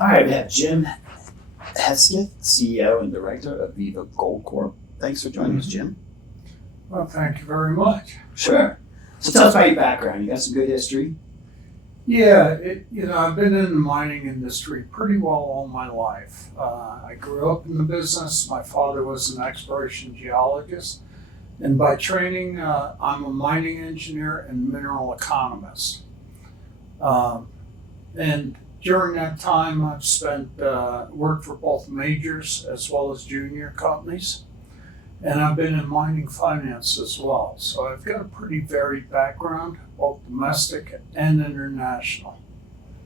All right, we have Jim Hesketh, CEO and Director of Viva Gold Corp. Thanks for joining us, Jim. Well, thank you very much. Sure. So tell us about your background. You got some good history. Yeah, I've been in the mining industry pretty well all my life. I grew up in the business. My father was an exploration geologist, and by training, I'm a mining engineer and mineral economist. And during that time, I've worked for both majors as well as junior companies, and I've been in mining finance as well. So I've got a pretty varied background, both domestic and international.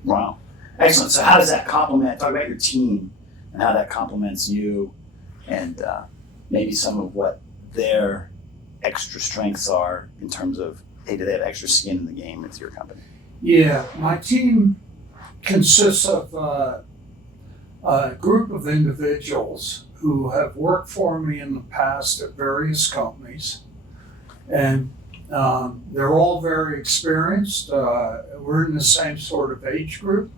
Wow. Excellent. So how does that complement, talk about your team and how that complements you and maybe some of what their extra strengths are in terms of, hey, do they have extra skin in the game with your company? Yeah, my team consists of a group of individuals who have worked for me in the past at various companies, and they're all very experienced. We're in the same sort of age group,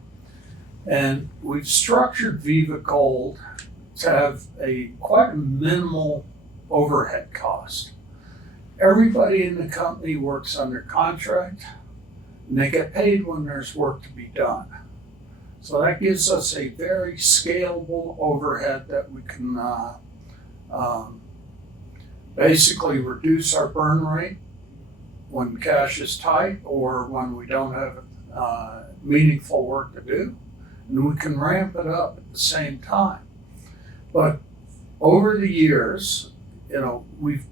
and we've structured Viva Gold to have quite a minimal overhead cost. Everybody in the company works under contract, and they get paid when there's work to be done. So that gives us a very scalable overhead that we can basically reduce our burn rate when cash is tight or when we don't have meaningful work to do, and we can ramp it up at the same time. But over the years, we've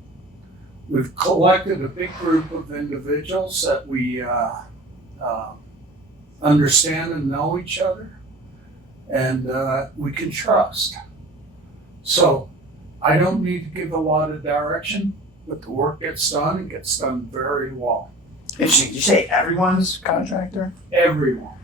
collected a big group of individuals that we understand and know each other, and we can trust. So I don't need to give a lot of direction, but the work gets done and gets done very well. Interesting. Did you say everyone's contractor? Everyone.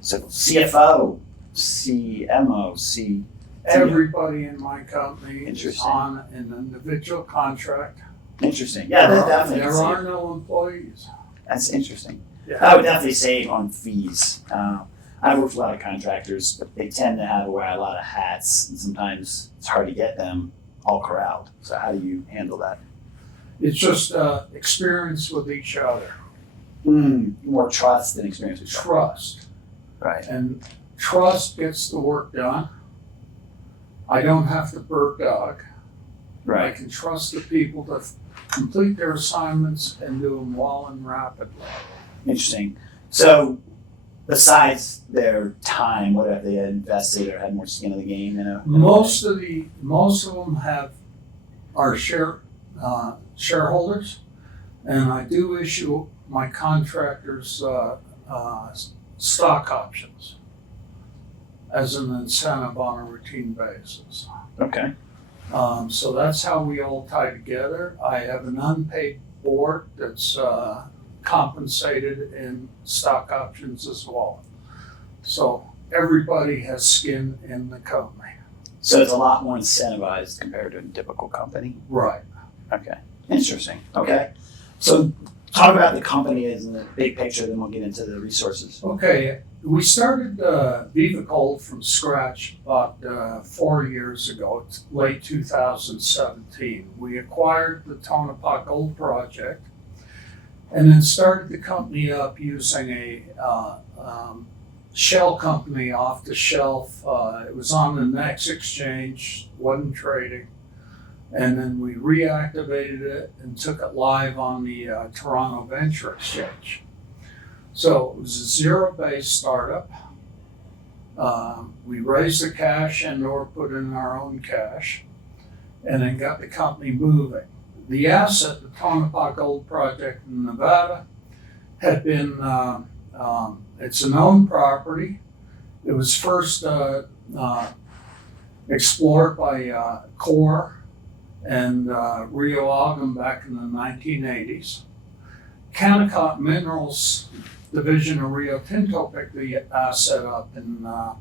So CFO, CMO, Everybody in my company is Interesting. on an individual contract. Interesting. Yeah, that definitely. There are no employees. That's interesting. Yeah. I would definitely save on fees. I work with a lot of contractors, but they tend to wear a lot of hats, and sometimes it's hard to get them all corralled. So how do you handle that? It's just experience with each other. More trust than experience with Trust. Right. And trust gets the work done. I don't have to bird dog. I Right. can trust the people to complete their assignments and do them well and rapidly. Interesting. So besides their time, what have they invested or had more skin in the game? Most of them are shareholders, and I do issue my contractors stock options as an incentive on a routine basis. Okay. So that's how we all tie together. I have an unpaid board that's compensated in stock options as well. So everybody has skin in the company. So it's a lot more incentivized compared to a typical company. Right. Okay. Interesting. Okay. So talk about the company as in the big picture, then we'll get into the resources. Okay. We started Viva Gold from scratch about 4 years ago. It's late 2017. We acquired the Tonopah Gold Project and then started the company up using a shell company off the shelf. It was on the next exchange, wasn't trading. And then we reactivated it and took it live on the Toronto Venture Exchange. So it was a zero-based startup. We raised the cash and/or put in our own cash, and then got the company moving. The asset, the Tonopah Gold Project in Nevada, had been, it's a known property. It was first explored by Core and Rio Algam back in the 1980s. Kennecott Minerals division of Rio Tinto picked the asset up in the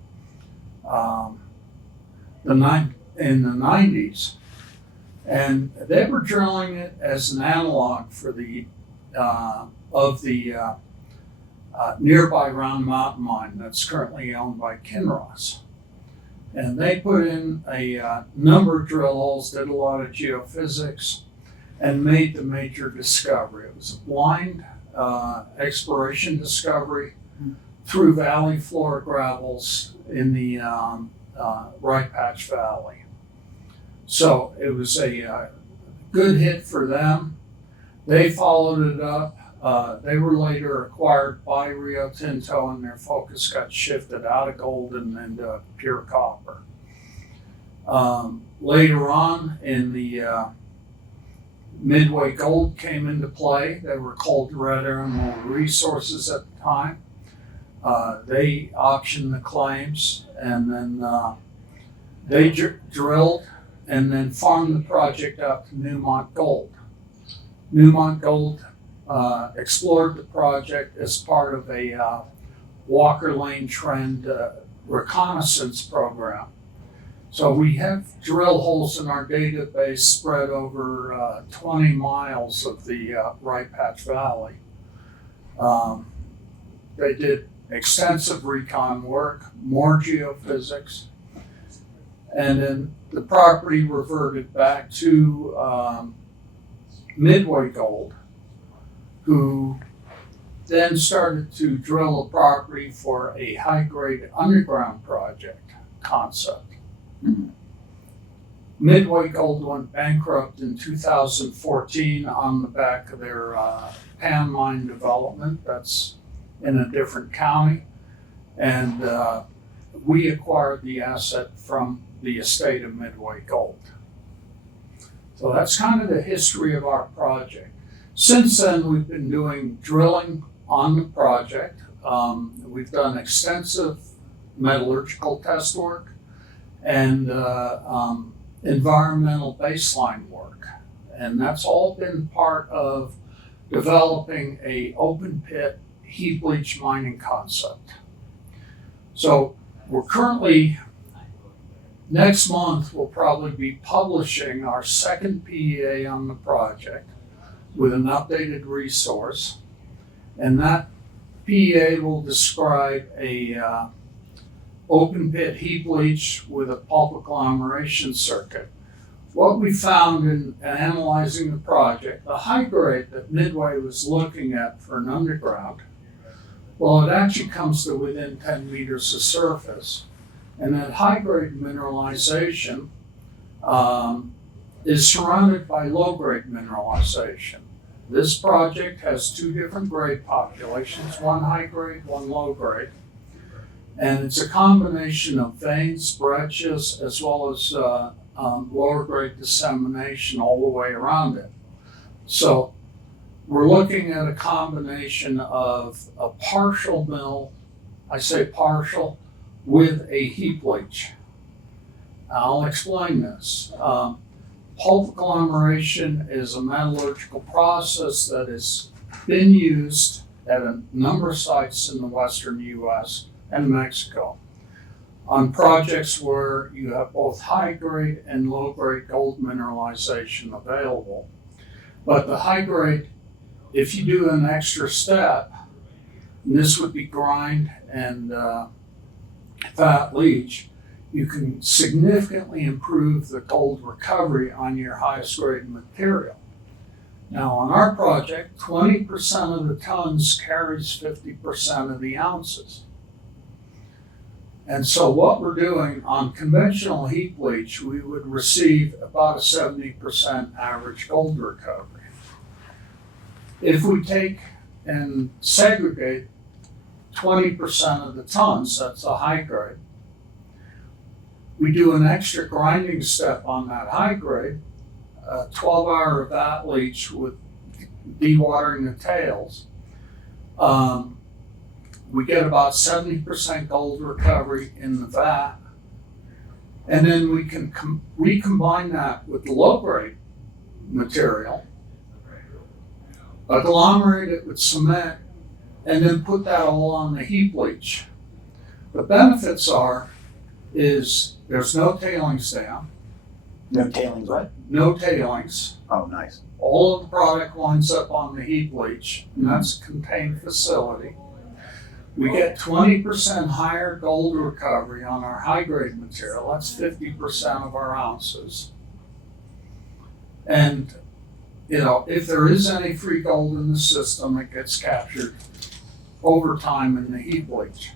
90s, and they were drilling it as an analog for the nearby Round Mountain mine that's currently owned by Kinross. And they put in a number of drill holes, did a lot of geophysics, and made the major discovery. It was a blind exploration discovery through valley floor gravels in the Right Patch Valley. So it was a good hit for them. They followed it up. They were later acquired by Rio Tinto, and their focus got shifted out of gold and into pure copper. Later on in the Midway Gold came into play. They were called Red Emerald Resources at the time. They auctioned the claims, and then they drilled and then farmed the project out to Newmont Gold. Newmont Gold explored the project as part of a Walker Lane Trend reconnaissance program. So we have drill holes in our database spread over 20 miles of the Right Patch Valley. They did extensive recon work, more geophysics, and then the property reverted back to Midway Gold, who then started to drill the property for a high-grade underground project concept. Mm-hmm. Midway Gold went bankrupt in 2014 on the back of their Pan Mine development. That's in a different county. And we acquired the asset from the estate of Midway Gold. So that's kind of the history of our project. Since then, we've been doing drilling on the project. We've done extensive metallurgical test work and environmental baseline work. And that's all been part of developing a open pit heap leach mining concept. So we're currently, next month, we'll probably be publishing our second PEA on the project with an updated resource. And that PEA will describe a open pit heap leach with a pulp agglomeration circuit. What we found in analyzing the project, the high grade that Midway was looking at for an underground, well, it actually comes to within 10 meters of surface. And that high grade mineralization is surrounded by low grade mineralization. This project has two different grade populations, one high grade, one low grade. And it's a combination of veins, breccias, as well as lower grade dissemination all the way around it. So we're looking at a combination of a partial mill, I say partial, with a heap leach. I'll explain this. Pulp agglomeration is a metallurgical process that has been used at a number of sites in the western US and Mexico on projects where you have both high grade and low grade gold mineralization available. But the high grade, if you do an extra step, and this would be grind and fat leach, you can significantly improve the gold recovery on your highest grade material. Now on our project, 20% of the tons carries 50% of the ounces. And so what we're doing on conventional heap leach, we would receive about a 70% average gold recovery. If we take and segregate 20% of the tons, that's a high grade, we do an extra grinding step on that high grade, a 12-hour vat leach with dewatering the tails. We get about 70% gold recovery in the vat. And then we can recombine that with the low grade material, agglomerate it with cement, and then put that all on the heap leach. The benefits is there's no tailings dam. No tailings what? No tailings. Oh, nice. All of the product winds up on the heap leach, and that's a contained facility. We get 20% higher gold recovery on our high-grade material. That's 50% of our ounces. And, if there is any free gold in the system, it gets captured over time in the heap leach.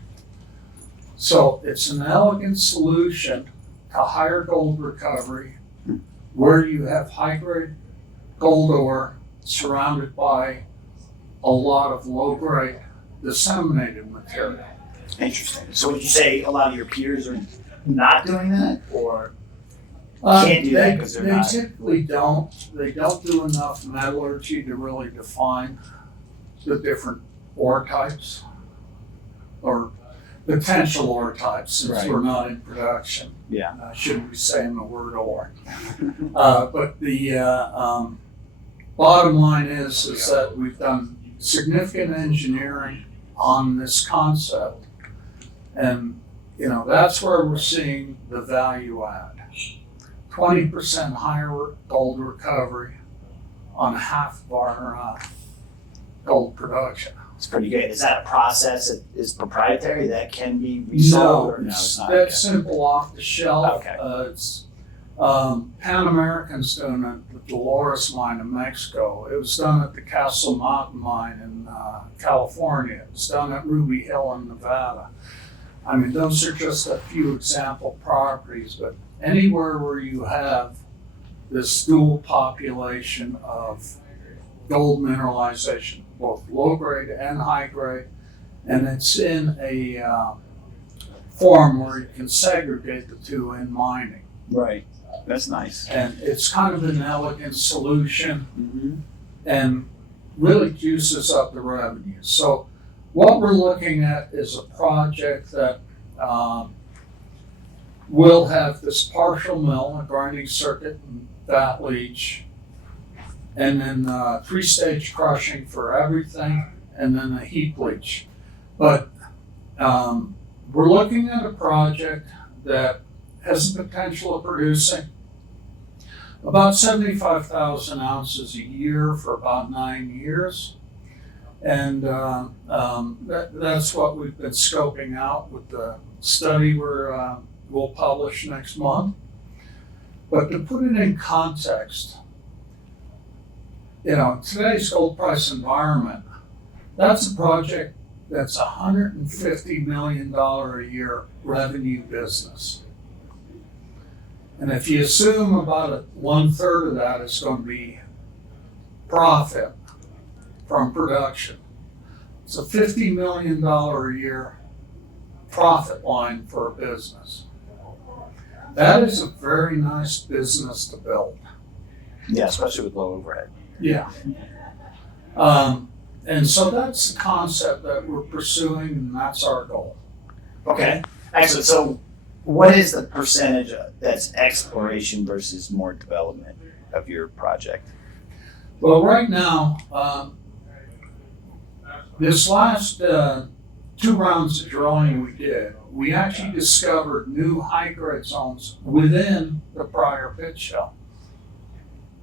So it's an elegant solution to higher gold recovery where you have high-grade gold ore surrounded by a lot of low-grade disseminated material. Interesting. So would you say a lot of your peers are not doing that, or can't do that because they're not? They typically don't. They don't do enough metallurgy to really define the different ore types or potential ore types, since Right. we're not in production. Yeah. I shouldn't be saying the word ore. But the bottom line is that we've done significant engineering on this concept, and that's where we're seeing the value add. 20% higher gold recovery on half of our gold production. It's pretty good. Is that a process that is proprietary that can be resold? Or no, it's not. That's simple off the shelf. Okay. It's Pan American's doing it at the Dolores mine in Mexico. It was done at the Castle Mountain mine in California. It was done at Ruby Hill in Nevada. I mean, those are just a few example properties, but anywhere where you have this dual population of gold mineralization, both low grade and high grade, and it's in a form where you can segregate the two in mining. Right. That's nice. And it's kind of an elegant solution Mm-hmm. and really juices up the revenue. So what we're looking at is a project that will have this partial mill, a grinding circuit, and vat leach, and then 3-stage crushing for everything, and then a heap leach. But we're looking at a project that has the potential of producing about 75,000 ounces a year for about 9 years. And that's what we've been scoping out with the study we'll publish next month. But to put it in context, in today's gold price environment, that's a project that's $150 million a year revenue business. And if you assume about 1/3 of that is going to be profit from production, it's a $50 million a year profit line for a business. That is a very nice business to build. Yeah, especially with low overhead. Yeah. And so that's the concept that we're pursuing, and that's our goal. Okay. Excellent. So what is the percentage that's exploration versus more development of your project? Well, right now, this last 2 rounds of drilling we did, we actually discovered new high-grade zones within the prior pit shell.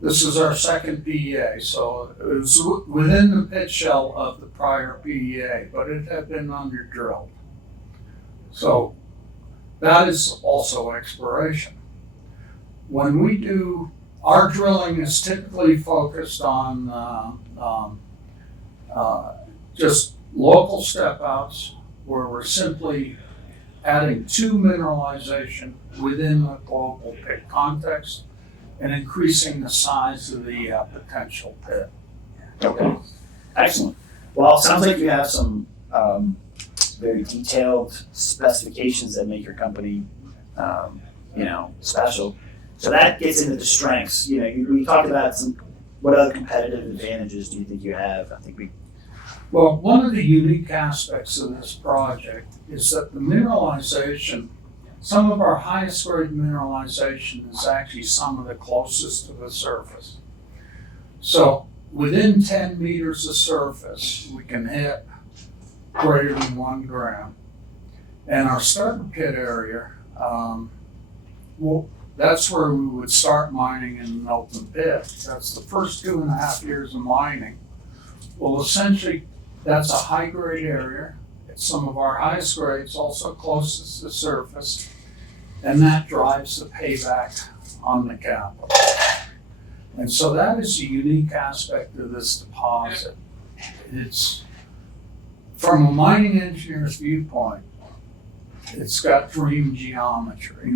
This is our second PEA, so it was within the pit shell of the prior PEA, but it had been under-drilled. So that is also exploration. When we do, our drilling is typically focused on just local step outs where we're simply adding to mineralization within the global pit context and increasing the size of the potential pit. Okay. Excellent. Well, it sounds like you have some very detailed specifications that make your company, special. So that gets into the strengths. We talked about what other competitive advantages do you think you have? Well, one of the unique aspects of this project is that the mineralization, some of our highest grade mineralization is actually some of the closest to the surface. So within 10 meters of surface, we can hit greater than 1 gram. And our starter pit area, that's where we would start mining in an open pit. That's the first 2.5 years of mining. Well, essentially, that's a high-grade area. at some of our highest grades, also closest to the surface, and that drives the payback on the capital. And so that is a unique aspect of this deposit. It's, from a mining engineer's viewpoint, it's got dream geometry.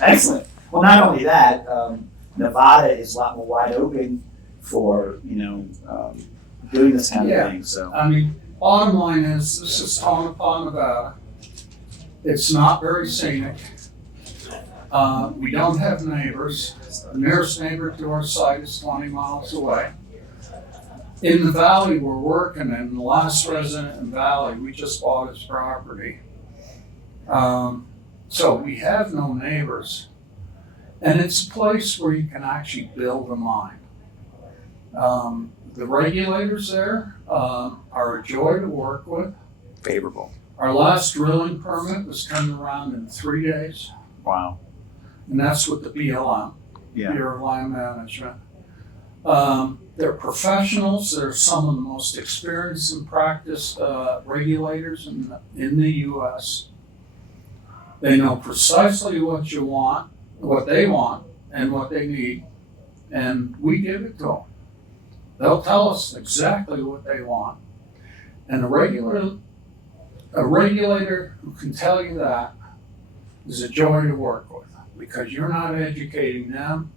Excellent. Well, not only that, Nevada is a lot more wide open for, doing this kind of thing. So I mean, bottom line is, this is Tonopah, Nevada. It's not very scenic. We don't have neighbors. The nearest neighbor to our site is 20 miles away. In the valley we're working in, the last resident in the valley, we just bought his property. So we have no neighbors. And it's a place where you can actually build a mine. The regulators there are a joy to work with. favorable. Our last drilling permit was turned around in 3 days, Wow. and that's with the BLM, Yeah. Bureau of Land Management. They're professionals. They're some of the most experienced and practiced regulators in the U.S. They know precisely what you want, what they want, and what they need, and we give it to them. They'll tell us exactly what they want, and a regulator who can tell you that is a joy to work with, because you're not educating them.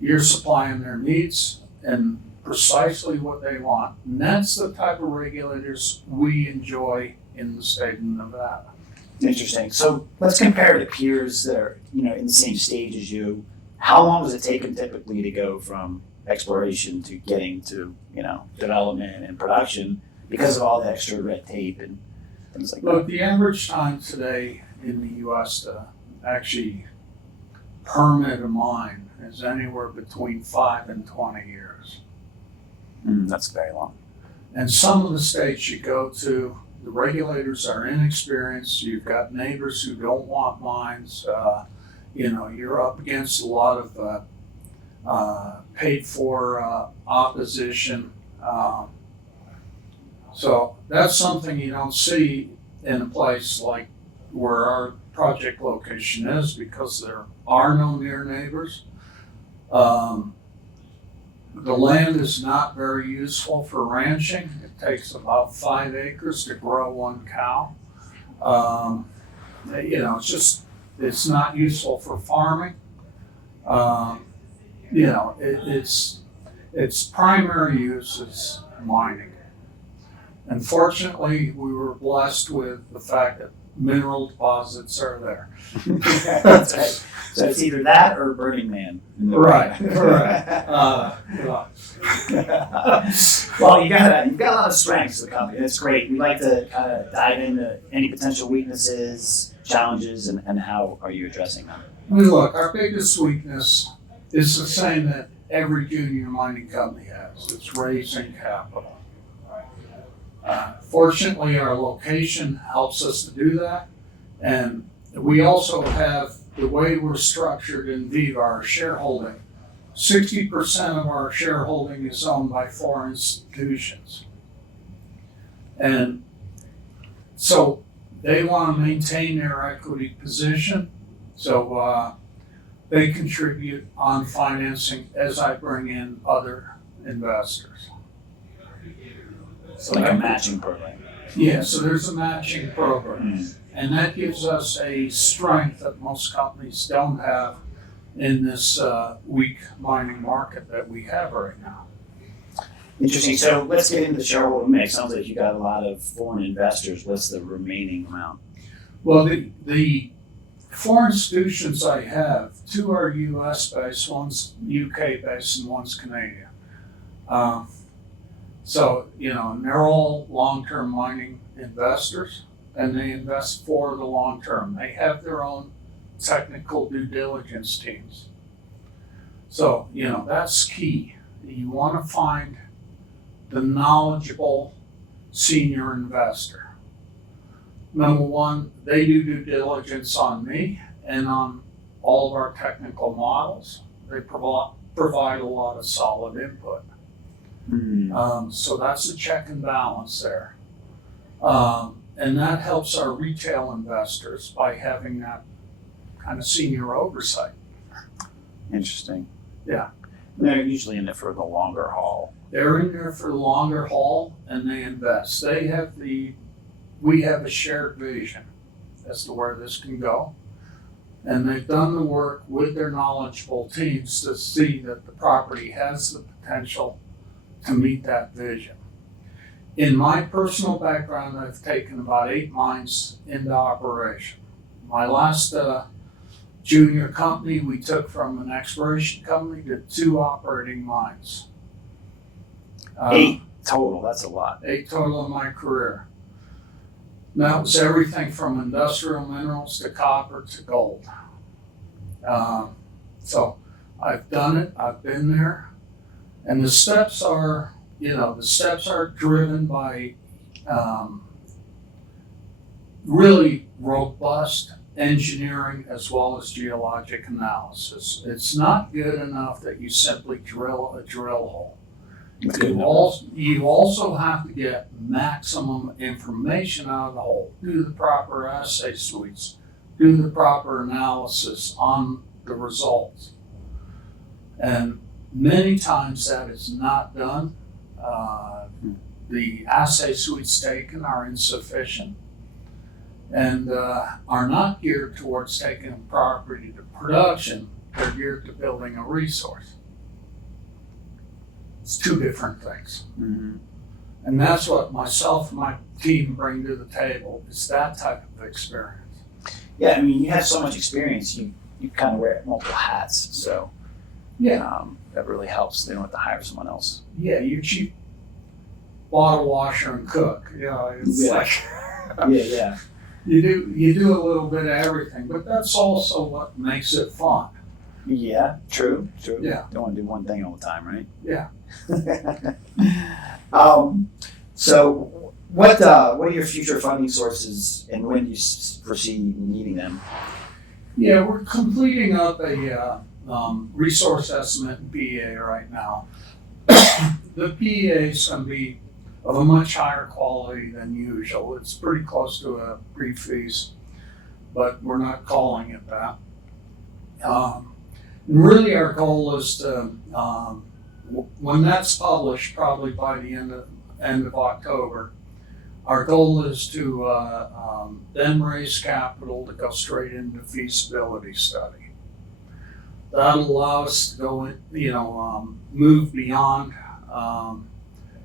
You're supplying their needs and precisely what they want. And that's the type of regulators we enjoy in the state of Nevada. Interesting. So let's compare to peers that are, in the same stage as you. How long does it take them typically to go from exploration to getting to, development and production because of all the extra red tape and things like Look, that? the average time today in the U.S. to actually permit a mine is anywhere between 5 and 20 years. That's very long. And some of the states you go to, the regulators are inexperienced. You've got neighbors who don't want mines. You're up against a lot of paid for opposition. So that's something you don't see in a place like where our project location is, because there are no near neighbors. The land is not very useful for ranching. It takes about 5 acres to grow 1 cow. It's not useful for farming. Its primary use is mining. Unfortunately, we were blessed with the fact that mineral deposits are there. That's right. So it's either that or Burning Man. Right. Well, you've got a lot of strengths of the company. That's great. We'd like to kind of dive into any potential weaknesses, challenges, and how are you addressing them? I mean, look, our biggest weakness is the same that every junior mining company has. It's raising capital. Fortunately, our location helps us to do that. And we also have, the way we're structured in Viva, our shareholding, 60% of our shareholding is owned by 4 institutions. And so they want to maintain their equity position. So they contribute on financing as I bring in other investors. So like a matching program. Yeah, so there's a matching program. And that gives us a strength that most companies don't have in this weak mining market that we have right now. Interesting. So let's get into the shareholder mix. Sounds like you got a lot of foreign investors. What's the remaining amount? Well, the 4 institutions I have, 2 are US based, one's UK based, and one's Canadian. So, they're all long-term mining investors, and they invest for the long term. They have their own technical due diligence teams. So, that's key. You want to find the knowledgeable senior investor. Number one, they do due diligence on me and on all of our technical models. They provide a lot of solid input. So that's a check and balance there. And that helps our retail investors by having that kind of senior oversight. Interesting. Yeah. They're usually in it for the longer haul. They're in there for the longer haul and they invest. We have a shared vision as to where this can go. And they've done the work with their knowledgeable teams to see that the property has the potential to meet that vision. In my personal background, I've taken about 8 mines into operation. My last junior company, we took from an exploration company to 2 operating mines. 8 total, that's a lot. 8 total in my career. And that was everything from industrial minerals to copper to gold. So I've done it, I've been there, and the steps are driven by really robust engineering as well as geologic analysis. It's not good enough that you simply drill a drill hole. You also have to get maximum information out of the hole, do the proper assay suites, do the proper analysis on the results. And many times that is not done. The assay suites taken are insufficient and are not geared towards taking a property to production. They're geared to building a resource. It's 2 different things. Mm-hmm. And that's what myself and my team bring to the table, is that type of experience. Yeah, I mean, you have so much experience, you kind of wear multiple hats, so that really helps. They don't have to hire someone else. Yeah, you cheap bottle washer and cook. It's like yeah. you do a little bit of everything, but that's also what makes it fun. Yeah, true. Yeah. You don't want to do one thing all the time, right? Yeah. So what are your future funding sources and when do you foresee needing them? Yeah, we're completing up a resource estimate in PEA right now. The PEA is going to be of a much higher quality than usual. It's pretty close to a pre-feas, but we're not calling it that. And really our goal is to, when that's published, probably by the end of October, our goal is to then raise capital to go straight into feasibility study. That'll allow us to go in, move beyond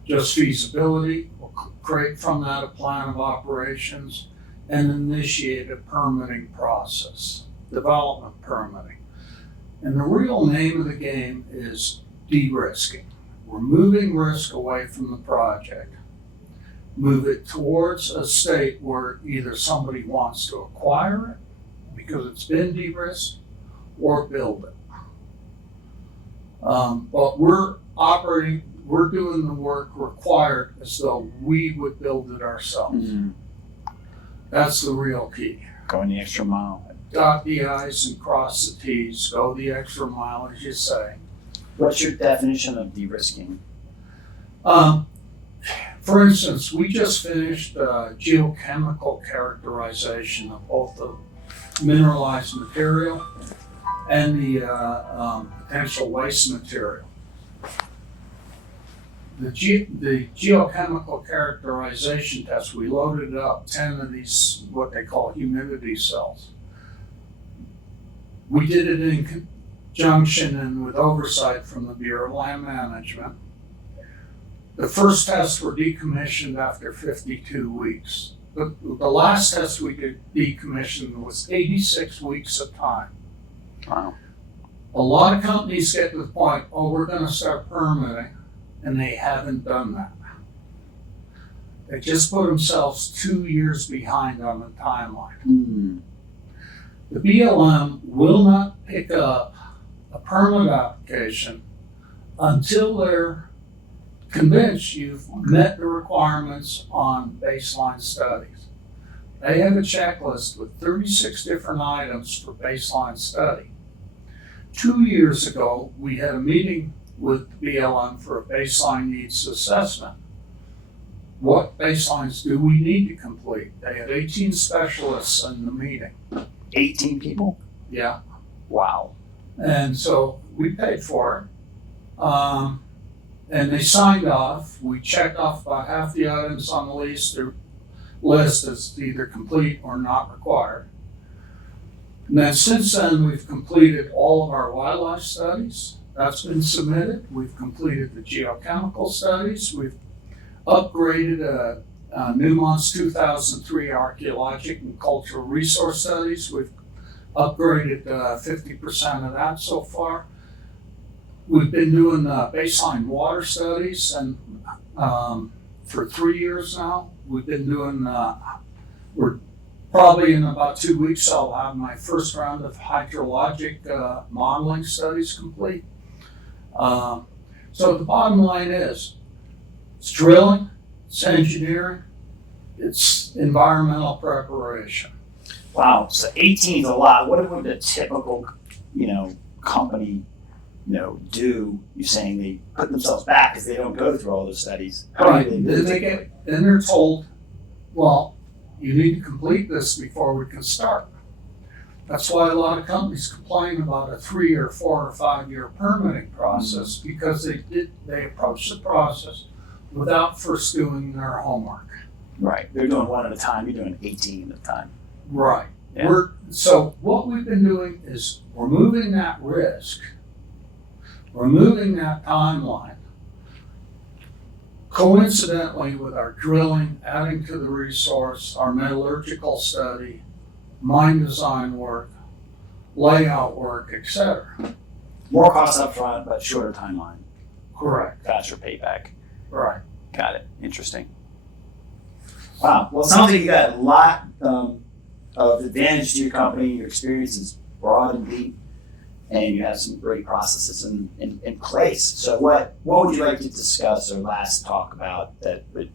just feasibility. We'll create from that a plan of operations and initiate a permitting process, development permitting. And the real name of the game is de-risking. We're moving risk away from the project, move it towards a state where either somebody wants to acquire it because it's been de-risked or build it. But we're doing the work required as though we would build it ourselves. Mm-hmm. That's the real key. Going the extra mile. Dot the I's and cross the T's, go the extra mile, as you say. What's your definition of de-risking? For instance, we just finished geochemical characterization of both the mineralized material and the potential waste material. The geochemical characterization test, we loaded up 10 of these, what they call humidity cells. We did it in conjunction and with oversight from the Bureau of Land Management. The first tests were decommissioned after 52 weeks. The last test we could decommission was 86 weeks of time. Wow. A lot of companies get to the point, we're going to start permitting, and they haven't done that. They just put themselves 2 years behind on the timeline. Mm-hmm. The BLM will not pick up a permit application until they're convinced you've met the requirements on baseline studies. They have a checklist with 36 different items for baseline study. 2 years ago, we had a meeting with BLM for a baseline needs assessment. What baselines do we need to complete? They had 18 specialists in the meeting. 18 people? Yeah. Wow. And so we paid for it. And they signed off. We checked off about half the items on the list as either complete or not required. And then since then, we've completed all of our wildlife studies. That's been submitted. We've completed the geochemical studies. We've upgraded Newmont's 2003 archaeologic and cultural resource studies. We've upgraded 50% of that so far. We've been doing baseline water studies, and for 3 years now, we've been doing, we're probably in about 2 weeks, I'll have my first round of hydrologic modeling studies complete. So the bottom line is, it's drilling, it's engineering, it's environmental preparation. Wow, so 18 is a lot. What would a typical, company, do? You're saying they put themselves back because they don't go through all those studies. Right. Then they're told, well, you need to complete this before we can start. That's why a lot of companies complain about a 3 or 4 or 5 year permitting process, because they approach the process without first doing their homework. Right. They're doing one at a time. You're doing 18 at a time. Right. Yeah. So what we've been doing is removing that risk, removing that timeline, coincidentally with our drilling, adding to the resource, our metallurgical study, mine design work, layout work, etc. More costs up front, but shorter timeline. Correct. Faster payback. Right. Got it. Interesting. Wow. Well, it sounds like you got a lot of advantage to your company. Your experience is broad and deep, and you have some great processes in place. So what would you like to discuss or last talk about that would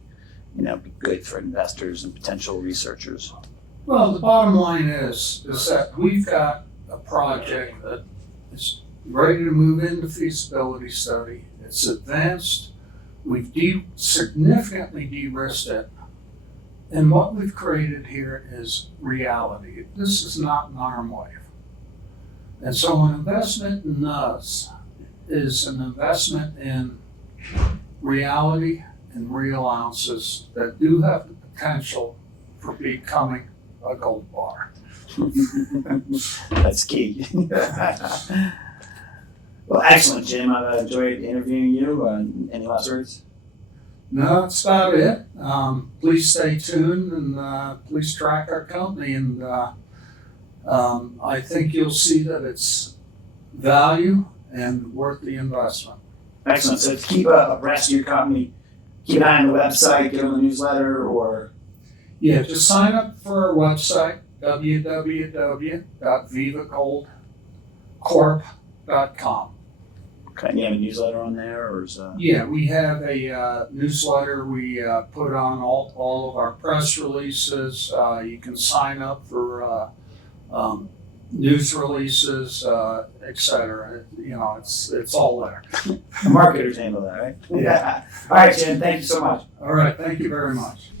be good for investors and potential researchers? Well, the bottom line is that we've got a project that is ready to move into feasibility study. It's advanced. We've significantly de-risked it. And what we've created here is reality. This is not an arm wave. And so an investment in us is an investment in reality and real ounces that do have the potential for becoming a gold bar. That's key. Well, excellent, Jim. I've enjoyed interviewing you. Any last words? No, that's about it. Please stay tuned and please track our company. And I think you'll see that it's value and worth the investment. Excellent. So to keep abreast of your company, keep an eye on the website, get on the newsletter, or... Yeah, just sign up for our website, www.vivagoldcorp.com. Okay, and you have a newsletter on there, or is Yeah, we have a newsletter. We put on all of our press releases. You can sign up for news releases, etc. It's all there. the marketers handle that, right? Yeah. All right, Jim. Thank you so much. All right, thank you very much.